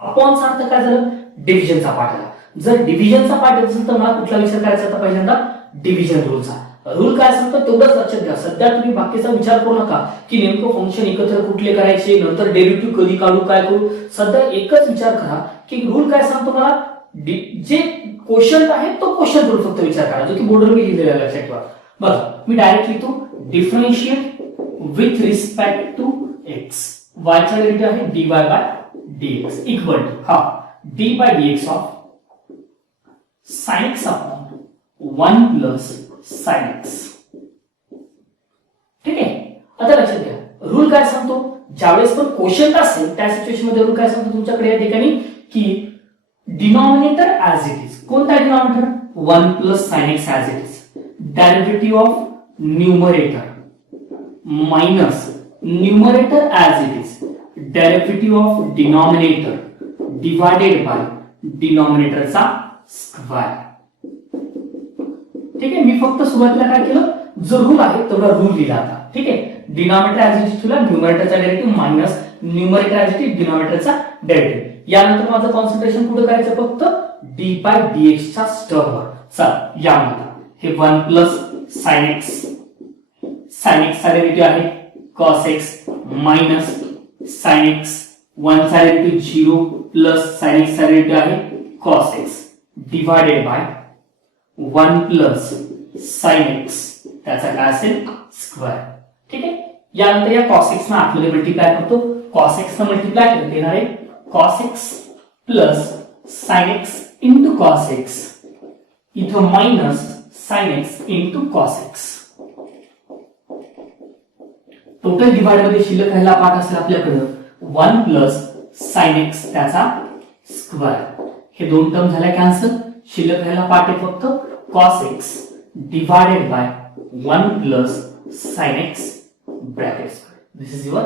अपॉनचा अर्थ काय झालं, डिव्हिजनचा पार्ट आला. जर डिव्हिजनचा पार्ट येत असेल तर मला कुठला विचार करायचा आता पहिल्यांदा, डिव्हिजन रूलचा. रूल काय सांगतो तेवढंच लक्षात घ्या. सध्या तुम्ही बाकीचा विचार करू नका की नेमकं फंक्शन एकत्र कुठले करायचे, नंतर डेरिव्हेटिव्ह कधी काढू, काय करू. सध्या एकच विचार करा की रूल काय सांगतो मला, जे क्वोशंट आहे तो क्वोशंट रूल फक्त विचार करा, जो की बोर्डवर मी लिहिलेला आहे, लक्षात ठेवा. बघा मी डायरेक्ट लिहितो, differentiate with respect to x. y चा डेरिव्हेटिव्ह आहे dy by dx equal to हा d by dx of sin x upon 1 plus sin x. ठीक आहे. आता लक्षात घ्या रूल काय सांगतो, ज्यावेळेस पण क्वोशंट असेल त्या सिच्युएशन मध्ये रूल काय सांगतो तुमच्याकडे या ठिकाणी की डिनॉमिनेटर ऍज इट इज. कोणता denominator, 1 plus sin x as it is. Derivative of numerator minus numerator as it is. Derivative of denominator divided by डिनॉमिनेटरचा स्क्वेअर. ठीक आहे. मी फक्त सुरुवातीला काय केलं, जो रूल आहे तेवढा रूल लिहिला आता. ठीक आहे. डिनॉमिनेटर ऍज इट इज ठेवला, न्यूमरेटरचा derivative minus numerator as it is डिनॉमिनेटरचा डेरिव्हेटिव्ह. यानंतर माझं कॉन्सन्ट्रेशन कुठे करायचं, फक्त d बाय dx च्या टर्मवर. चला यामध्ये हे 1 plus sin x, sin x चा डेरिव्हेटिव्ह आहे cos x minus sin x, 1 चा डेरिव्हेटिव्ह 0 प्लस sin x चा डेरिव्हेटिव्ह आहे cos x divided by 1 plus sin x त्याचा काय असेल स्क्वेअर. ठीक आहे. यानंतर या cos x ना आतमध्ये मल्टिप्लाय करतो, cos x ना मल्टिप्लाय करते येणार आहे cos x plus sin x into cos x, इथं minus sin x into cos x. Total divide मध्ये शिल्लक राहिला पार्ट असेल आपल्याकडे 1 प्लस sin x त्याचा स्क्वेअर. हे दोन टर्म झाल्या कॅन्सल. शिल्लक राहिला पार्ट आहे फक्त cos x divided by 1 plus sin x bracket square. This is your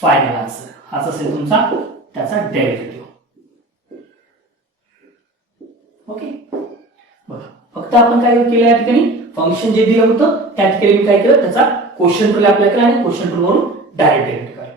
final answer. हाच असेल तुमचा त्याचा डेरिव्हेटिव्ह. ओके. बघा फक्त आपण काय केलं या ठिकाणी, फंक्शन जे दिलं होतं त्या ठिकाणी मी काय केलं, त्याचा क्वोशंट रूल अप्लाय केला आणि क्वोशंट रूल वरून डायरेक्ट डेरिव्हेटिव्ह काढला.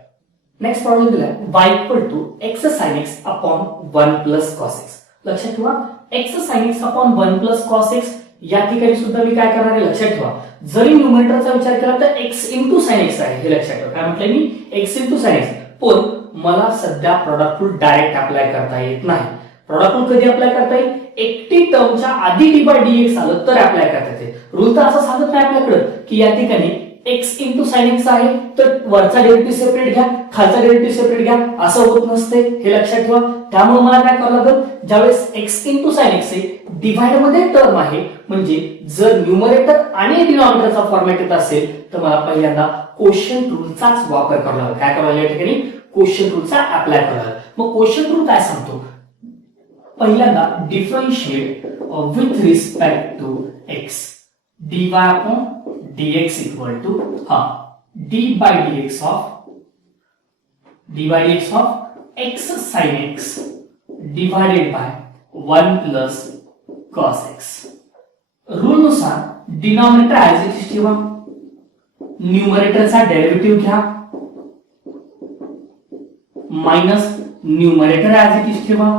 नेक्स्ट प्रॉब्लेम दिलाय y equal to x sin x upon 1 plus cos x. लक्षात ठेवा x sin x upon 1 plus cos x या ठिकाणी सुद्धा मी काय करणार आहे, लक्षात ठेवा जरी न्यूमरेटरचा विचार केला तर x into sin x आहे, हे लक्षात ठेवा. काय म्हटलं मी x into sin x. पण मला सध्या प्रॉडक्ट रूल डायरेक्ट अप्लाय करता येत नाही. प्रॉडक्ट रूल कधी अप्लाय करता येईल, एकटी टर्मच्या आधी d बाय dx आलं तर अप्लाय करता येते. रूल तर असं सांगत नाही आपल्याकडे की या ठिकाणी x into sin x आहे तर वरचा डेरिव्हेटिव्ह सेपरेट घ्या, खालचा डेरिव्हेटिव्ह सेपरेट घ्या, असं होत नसते, हे लक्षात ठेवा. त्यामुळे मला काय करावं लागेल, ज्यावेळेस x into sin x आहे डिवाइड मध्ये टर्म आहे, म्हणजे जर न्यूमरेटर आणि डिनॉमिनेटरचा फॉर्मॅट येत असेल तर मला पहिल्यांदा क्वोशंट रूलचाच वापर करावा लागेल. काय करावं लागेल या ठिकाणी, क्वोशंट रूलचा अप्लाय करावा लागेल. मग क्वोशंट रूल काय सांगतो, पहिल्यांदा differentiate with respect to x dy upon dx equal to d by dx of x sin x divided by 1 plus cos x. Rule नुसार डिनॉमिनेटर ऍज इट इज ठेवा, न्यूमरेटरचा derivative घ्या minus numerator as it is ठेवा,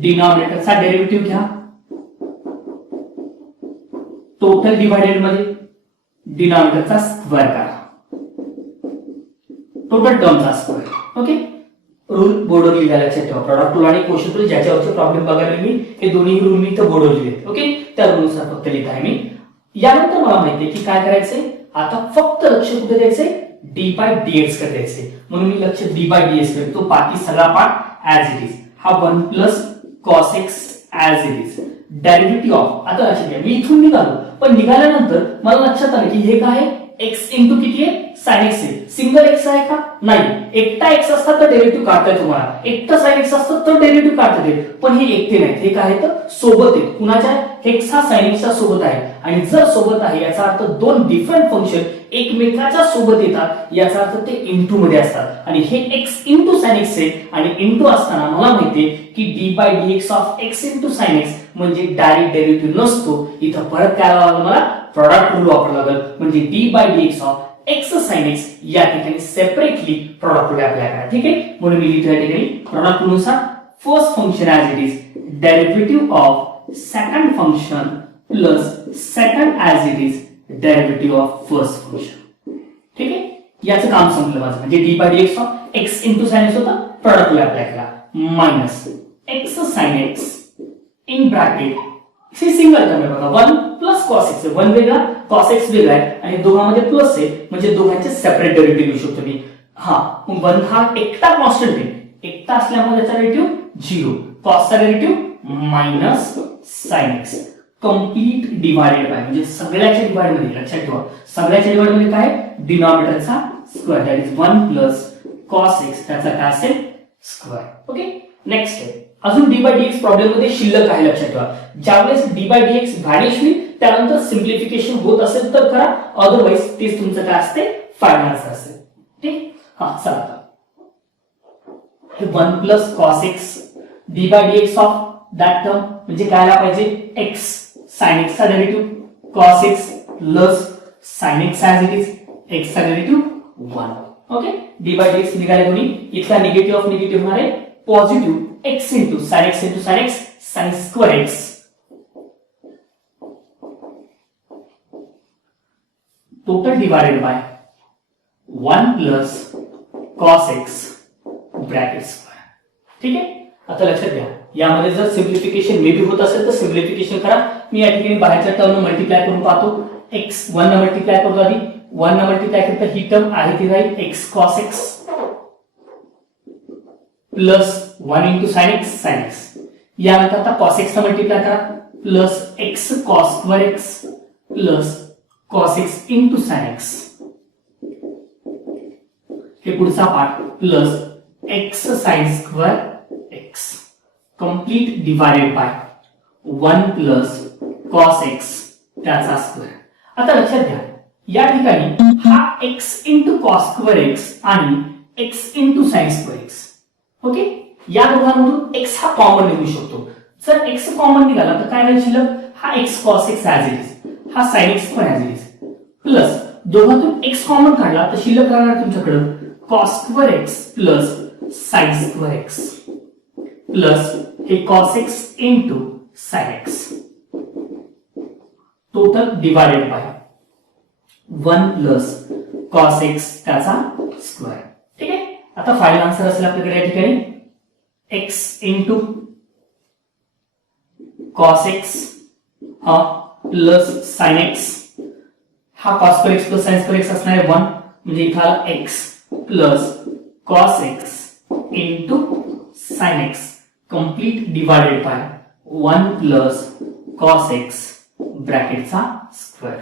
डिनॉमिनेटरचा derivative घ्या, total divided मध्ये डिनॉमिनेटरचा square करा, total टर्मचा square. Okay. Rule बोर्डवर लिहिला, लक्षात ठेवा. प्रॉडक्ट रूल आणि क्वोशंट रूल ज्याच्यावरचे प्रॉब्लेम बघायला मी हे दोन्ही रूल मी इथं बोर्डवर लिहिले. ओके. त्या रूलनुसार फक्त लिहित आहे मी. यानंतर मला माहिती आहे की काय करायचंय, आता फक्त लक्ष कुठे द्यायचंय, d बाय dx कडे द्यायचंय. म्हणून मी लक्ष d बाय dx कडे, तो बाकी सगळा पार्ट ऍज इट इज. हा 1 plus cos x as it is. Derivative of, आता लक्षात घ्या मी इथून निघालो पण निघाल्यानंतर मला लक्षात आलं की हे काय आहे, x इंटू किती आहे, sin x आहे. सिंगल x आहे का, नाही. एकटा x असता तर डेरिव्हेटिव्ह काढताय तुम्हाला, एकटा sin x असतं तर डेरिव्हेटिव्ह काढता येते, पण हे एकटे नाहीत. हे काय आहे तर सोबत आहेत. कुणाच्या, x हा sin x च्या सोबत आहे, आणि जर सोबत आहे याचा अर्थ दोन डिफरंट फंक्शन एकमेकाच्या सोबत येतात, याचा अर्थ ते इंटू मध्ये असतात. आणि हे x इंटू sin x आहे आणि इंटू असताना मला माहितीये की d by dx of x into sin x म्हणजे डायरेक्ट डेरिव्हेटिव्ह नसतो. इथं परत काय लागलं, मला प्रॉडक्ट रूल वापरावा लागेल, म्हणजे d by dx of x sin x या ठिकाणी सेपरेटली प्रॉडक्ट रूल अप्लाय करा. ठीक आहे. म्हणून मी लिहितो या ठिकाणी प्रॉडक्ट रूल नुसार first function as it is derivative of second function plus second as it is derivative of first function. ठीक आहे, याचं काम संपलं माझं. म्हणजे d by d x of x into sine x होता, प्रॉडक्टला अप्लाय करा, minus x sine x in bracket हे सिंगल टर्म आहे बघा, 1 प्लस कॉस एक्स. 1 वेगळा कॉस एक्स वेगळा आहे आणि दोघांमध्ये प्लस आहे म्हणजे दोघांचे सेपरेट डेरिव्हेटिव्ह घेऊ शकतो मी. हा 1 हा एकटा कॉन्स्टंट आहे, एकटा असल्यामुळे त्याचा डेरिव्हेटिव्ह 0, कॉसचा derivative minus sine x complete divided by, म्हणजे सगळ्याच्या डिवाइड मध्ये लक्षात ठेवा, सगळ्याच्या डिवाइड मध्ये काय डिनॉमिनेटरचा square, that is 1 plus cos x, त्याचा काय असेल स्क्वेअर. ओके, नेक्स्ट आहे अजून d by d x problem मध्ये शिल्लक आहे लक्षात ठेवा. ज्यावेळेस d by d x vanish होईल त्यानंतर सिम्प्लिफिकेशन होत असेल तर करा, अदरवाइज तेच तुमचं काय असते फायनल आन्सर असेल. ठीक, हा चला हे 1 plus cos x d by d x of that term म्हणजे काय आला पाहिजे एक्स साइन एक्स चा derivative cos x plus sine x as it is x चा derivative 1. Okay, d by d x निघाले दोन्ही, इथला निगेटिव्ह ऑफ निगेटिव्ह होणार आहे positive x into sine x sine square x total divided by 1 plus cos x bracket square. ठीक आहे, आता लक्षात घ्या यामध्ये जर सिम्प्लिफिकेशन मे बी होत असेल तर सिम्प्लिफिकेशन करा. मी या ठिकाणी बाहेरच्या टर्म मल्टिप्लाय करून पाहतो. एक्स 1 न मल्टिप्लाय करतो, आधी 1 न मल्टिप्लाय करता ही टर्म आहे ती राहील x cos x plus 1 into sine x. यानंतर आता कॉस एक्स मल्टिप्लाय करा plus x cos square x plus cos x into sine x, हे पुढचा part plus x sine square x complete divided by 1 plus cos x त्याचा square. आता लक्षात घ्या या ठिकाणी हा x into cos square x आणि x into sine square x. Okay, या दोघांमधून x हा कॉमन निघू शकतो. जर x कॉमन निघाला तर काय नाही शिल्लक, हा x cos x as it is, हा sin x पण ॲज इट इज, प्लस दोघांतून x कॉमन काढला तर शिल्लक राहणार तुमच्याकडे cos square x plus sin square x plus हे cos x into sin x total divided by 1 plus cos x त्याचा स्क्वेअर. ठीक आहे, आता फायनल आन्सर असेल आपल्याकडे या ठिकाणी x इंटू कॉस एक्स हा प्लस साइन एक्स, हा cos square x plus sine square x असणार आहे 1, म्हणजे इथं आला x plus cos x into sine x complete divided by 1 plus cos x ब्रॅकेटचा स्क्वेअर.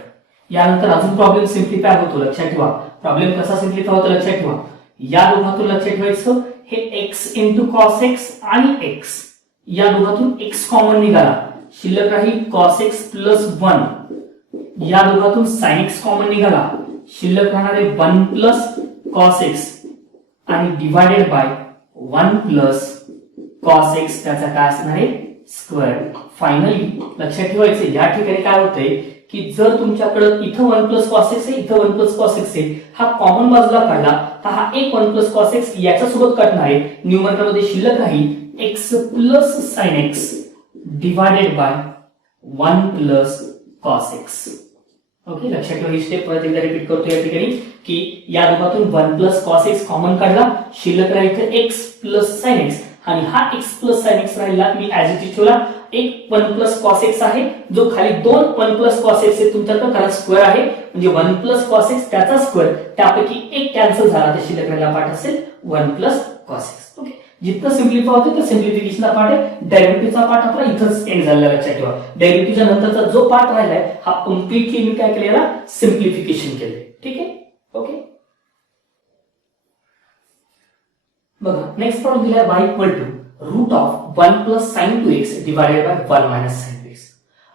यानंतर अजून प्रॉब्लेम सिम्प्लिफाय होतो, लक्षात ठेवा प्रॉब्लेम कसा सिम्प्लिफाय होतो लक्षात ठेवा. या दोघातून लक्षात ठेवायचं हे x इंटू कॉस एक्स आणि x, या दोघातून x कॉमन निघाला शिल्लक राहील कॉस एक्स प्लस 1, या दोघातून साइन एक्स कॉमन निघाला शिल्लक राहणार आहे 1 प्लस कॉस एक्स आणि divided by 1 plus cos x त्याचा काय असणार आहे स्क्वेअर. फायनली लक्षात ठेवायचं या ठिकाणी काय होतंय की जर तुमच्याकडे इथं 1 प्लस कॉस एक्स आहे, इथं 1 प्लस कॉस एक्स आहे, हा कॉमन बाजूला काढला तर हा एक 1 प्लस कॉस एक्स याच्या सोबत कटणार आहे, न्यूमरेटर मध्ये शिल्लक राहील x plus sine x divided by 1 plus cos x. Okay, लक्षात ठेवा ही स्टेप परत एकदा रिपीट करतो या ठिकाणी की या दोघातून 1 प्लस कॉस एक्स कॉमन काढला शिल्लक राहील इथे एक्स प्लस साइन एक्स आणि हा एक्स प्लस साइन एक्स राहिला मी ॲज इट इज ठेवला. एक 1 प्लस कॉस एक्स आहे जो खाली 2 1 प्लस कॉस एक्स आहे तुमच्याकडे, कारण स्क्वेअर आहे म्हणजे 1 प्लस कॉस एक्स त्याचा स्क्वेअर, त्यापैकी एक कॅन्सल झाला तर शिल्लक राहिला पार्ट असेल 1 प्लस कॉस एक्स. ओके, जितकं सिम्प्लिफाय होतं तर सिम्प्लिफिकेशनचा पार्ट आहे, डेरिव्हेटिव्हचा पार्ट आपला इथंच एंड झालेला लक्षात ठेवा. डेरिव्हेटिव्हच्या नंतरचा जो पार्ट राहिलाय हा कम्प्लिटली मी काय केलेला सिम्प्लिफिकेशन केले. ठीक आहे, ओके. बघा नेक्स्ट प्रॉब्लेम दिलाय y equal to root of 1 plus sine 2x divided by 1 minus sine 2x.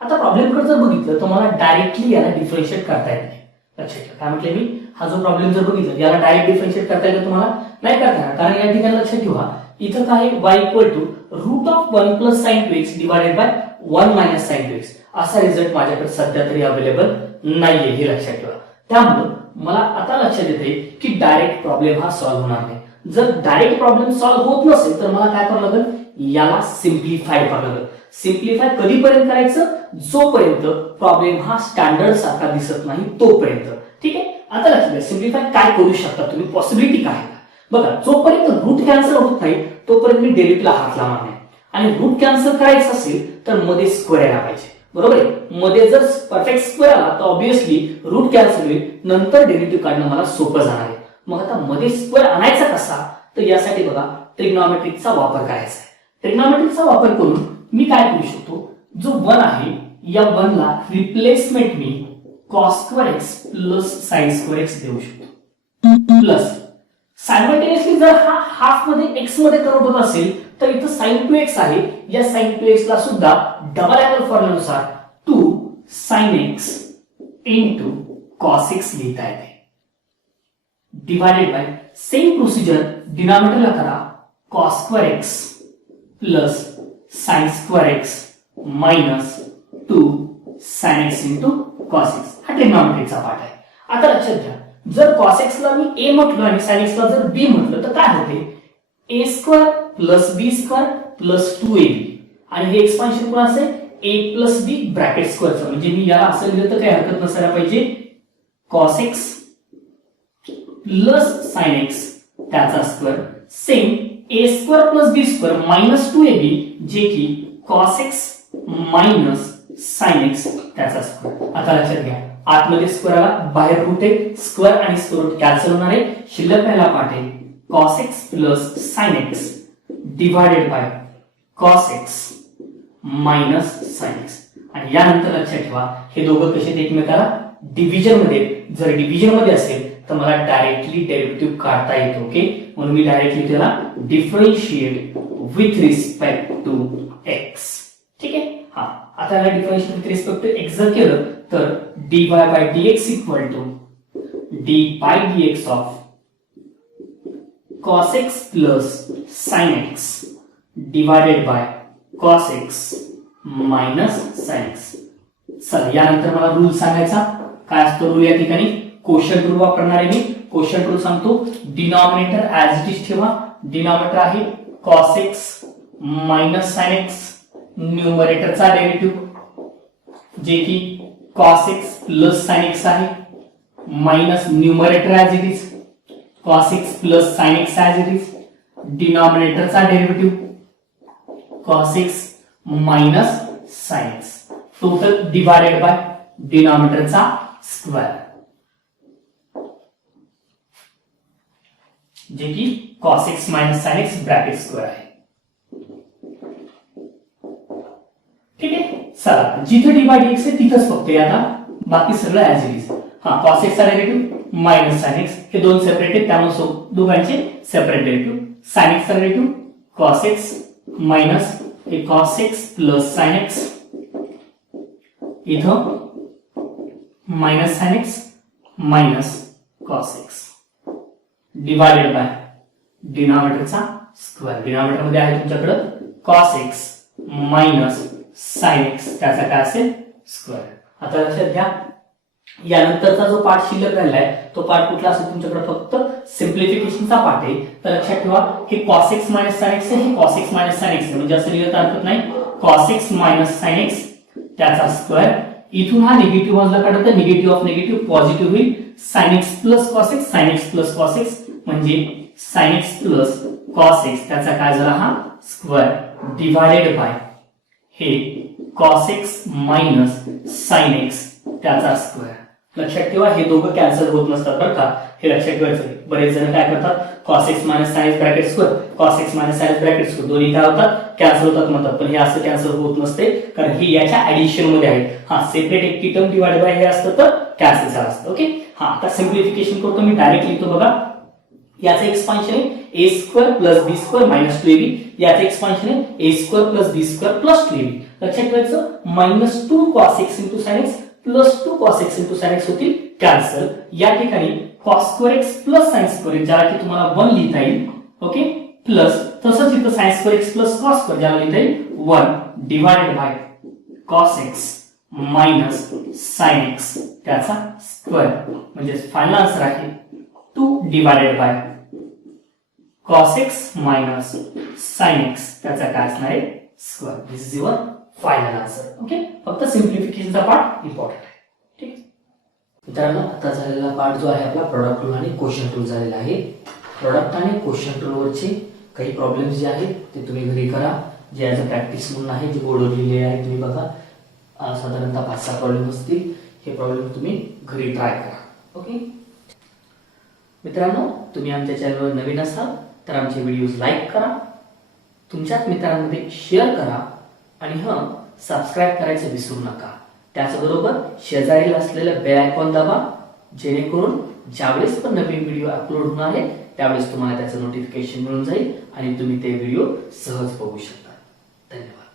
आता प्रॉब्लेम कडे जर बघितलं तर मला डायरेक्टली याला डिफरन्शिएट करता येत नाही. लक्षात ठेवा काय म्हटले मी, हा जो प्रॉब्लेम जर बघितलं याला डायरेक्ट डिफरन्शिएट करता येतं तुम्हाला नाही करता येणार, कारण या ठिकाणी लक्षात ठेवा इथं काय y equal to root of 1 plus sine 2x divided by 1 minus sine 2x असा रिझल्ट माझ्याकडे सध्या तरी अवेलेबल नाहीये, हे लक्षात ठेवा. त्यामुळे मला आता लक्षात येते की डायरेक्ट प्रॉब्लेम हा सॉल्व्ह होणार नाही. जर डायरेक्ट प्रॉब्लेम सॉल्व्ह होत नसेल तर मला काय करावं लागेल, याला सिम्प्लिफाय करावं. सिम्प्लिफाय कधीपर्यंत करायचं, जोपर्यंत प्रॉब्लेम हा स्टँडर्ड सारखा दिसत नाही तोपर्यंत. ठीक आहे. आता लक्षात घ्या सिम्प्लिफाय काय करू शकता तुम्ही, पॉसिबिलिटी काय आहे बघा. जोपर्यंत रूट कॅन्सल होत नाही तोपर्यंत मी डेरिव्हेटिव्हला हात लावणार नाही. आणि रूट कॅन्सल करायचं असेल तर मध्ये स्क्वेअर यायला पाहिजे. बरोबर आहे. मध्ये जर परफेक्ट स्क्वेअर आला तर ऑब्विसली रूट कॅन्सल होईल, नंतर डेरिव्हेटिव्ह काढणं मला सोपं जाणार आहे. मग आता मध्ये स्क्वेअर आणायचा कसा, तर यासाठी बघा ट्रिग्नॉमेट्रिकचा वापर करायचा आहे. ट्रिग्नॉमेट्रिकचा वापर करून मी काय करू शकतो, जो 1 आहे या 1 ला रिप्लेसमेंट मी cos square x plus sine square x देऊ शकतो. प्लस सायमल्टेनियसली जर हा हाफ मध्ये एक्स मध्ये कन्वर्ट होत असेल तर इथं sin 2x आहे, या sin 2x ला सुद्धा डबल अँगल फॉर्म्युलानुसार 2 sin x into cos x लिहिता येते. डिवाइडेड बाय सेम प्रोसिजर डिनॉमिनेटरला करा, cos square x plus sin square x minus 2 sin x into cos x. हा ट्रिग्नॉमेट्रिकचा पार्ट आहे. आता लक्षात घ्या जर cos x ला मी a म्हटलं आणि sin x ला जर b म्हटलं तर काय होते, a square plus b square plus 2ab आणि हे एक्सपान्शन कोण असेल a प्लस b ब्रॅकेट स्क्वेअरचं. म्हणजे मी याला असं लिहिलं तर काही हरकत नसायला पाहिजे, cos x plus sin x त्याचा square same a square plus b square minus 2ab जे की cos x minus sin x त्याचा स्क्वेअर. आता लक्षात घ्या आतमध्ये स्क्वेअर आला, बाहेर रूट आहे, स्क्वेअर आणि स्क्वेअर रूट कॅन्सल होणार आहे. शिल्लक राहिला पार्ट आहे cos x plus sin x divided bye cos x minus sin x. आणि यानंतर लक्षात ठेवा हे दोघं कसे एकमेकाला डिव्हिजन मध्ये, जर डिव्हिजन मध्ये असेल तर मला डायरेक्टली डेरिव्हेटिव्ह काढता येतो. ओके, म्हणून मी डायरेक्टली त्याला differentiate with respect to x. ठीक आहे. हा आता याला differentiate with respect to x जर केलं तर dy by dx equal to d by dx of cos x plus sin x divided by cos x minus sin x. चला यानंतर मला रूल सांगायचा. काय असतो रूल या ठिकाणी, कोशंट रूल वापरणार आहे मी. कोशंट रूल सांगतो, डिनॉमिनेटर ऍज इट इज ठेवा. डिनॉमिनेटर आहे cos x minus sin x, न्यूमरेटरचा डेरिव्हेटिव्ह जे की cos x plus sin x आहे, minus numerator as it is cos x plus sin x as it is, डिनॉमिनेटरचा derivative cos x minus sin x, total divided by डिनॉमिनेटरचा square जे की cos x minus sin x bracket square आहे. ठीक आहे. चला जिथे डी बाय dx आहे तिथंच फक्त आता बाकी सगळं ऍज इट इज. हा cos x चा डेरिव्हेटिव्ह मायनस sin x हे दोन सेपरेट आहेत त्यामुळे दोघांचे सेपरेट डेरिव्हेटिव्ह. sin x चा डेरिव्हेटिव्ह cos x मायनस हे cos x plus sin x, इथं minus sin x minus cos x divided by डिनॉमिनेटरचा स्क्वेअर. डिनॉमिनेटर मध्ये आहे तुमच्याकडे cos x minus sin x त्याचा काय असेल स्क्वेअर. आता लक्षात घ्या यानंतरचा जो पार्ट शिल्लक राहिलाय तो पार्ट कुठला असेल तुमच्याकडे, फक्त सिम्प्लिफिकेशनचा पार्ट आहे. तर लक्षात ठेवा हे cos x minus sin x आहे, हे cos x minus sin x म्हणजे असं लिहिलं तर हरकत नाही, cos x minus sin x त्याचा स्क्वेअर. इथून हा निगेटिव्ह बाजूला काढला तर निगेटिव्ह ऑफ निगेटिव्ह पॉझिटिव्ह होईल, sin x plus cos x, sin x plus cos x म्हणजे sin x plus cos x त्याचा काय झाला हा स्क्वेअर डिवाइडेड बाय हे cos x minus sin x त्याचा स्क्वेअर. लक्षात ठेवा हे दोघं कॅन्सल होत नसतात बरं का, हे लक्षात ठेवायचं. बरेच जण काय करतात cos x minus sin x bracket square, cos x minus sin x bracket square दोन्ही काय होतात कॅन्सल होतात म्हणतात, पण हे असं कॅन्सल होत नसते कारण हे याच्या ऍडिशन मध्ये आहे. हा सेपरेट एक टर्म डिवाइड बाय हे असतं तर कॅन्सल झालं असतं. ओके. हा आता सिम्प्लिफिकेशन करतो मी, डायरेक्ट लिहितो बघा. याचं एक्सपान्शन आहे a square plus b square minus 2ab, याचं एक्सपान्शन आहे a square plus b square plus 2ab. लक्षात ठेवायचं minus 2 cos x into sin x plus 2 cos x into sin x होतील कॅन्सल. या ठिकाणी cos square x plus sin square ज्याला की तुम्हाला 1 लिहिता येईल. ओके. प्लस तसंच इथं sin square x plus cos square ज्याला लिहिता येईल 1 divided by cos x minus sin x त्याचा स्क्वेअर म्हणजे फायनल आन्सर आहे 2 divided by cos x minus sin x त्याचा काय असणार आहे square. This is your final answer. Okay, फक्त सिम्प्लिफिकेशनचा पार्ट इम्पॉर्टंट आहे. ठीक आहे मित्रांनो, आता झालेला पार्ट जो आहे आपला प्रोडक्ट रूल आणि क्वेश्चन रूल झालेला आहे. प्रोडक्ट आणि क्वेश्चन रूल वरचे काही प्रॉब्लेम्स जे आहेत ते तुम्ही घरी करा. जे ॲज अ प्रॅक्टिस म्हणून आहे, जे बोर्डवर लिहिलेले आहे तुम्ही बघा. साधारणतः 5-6 प्रॉब्लेम असतील. हे प्रॉब्लेम तुम्ही घरी ट्राय करा. ओके मित्रांनो, तुम्ही आमच्या चॅनलवर नवीन असाल तर आमचे व्हिडिओज लाईक करा, तुमच्याच मित्रांमध्ये शेअर करा आणि सबस्क्राईब करायचं विसरू नका. त्याचबरोबर शेजारील असलेलं बेल आयकॉन दाबा, जेणेकरून ज्यावेळेस पण नवीन व्हिडिओ अपलोड होणार आहे त्यावेळेस तुम्हाला त्याचं नोटिफिकेशन मिळून जाईल आणि तुम्ही ते व्हिडिओ सहज बघू शकता. धन्यवाद.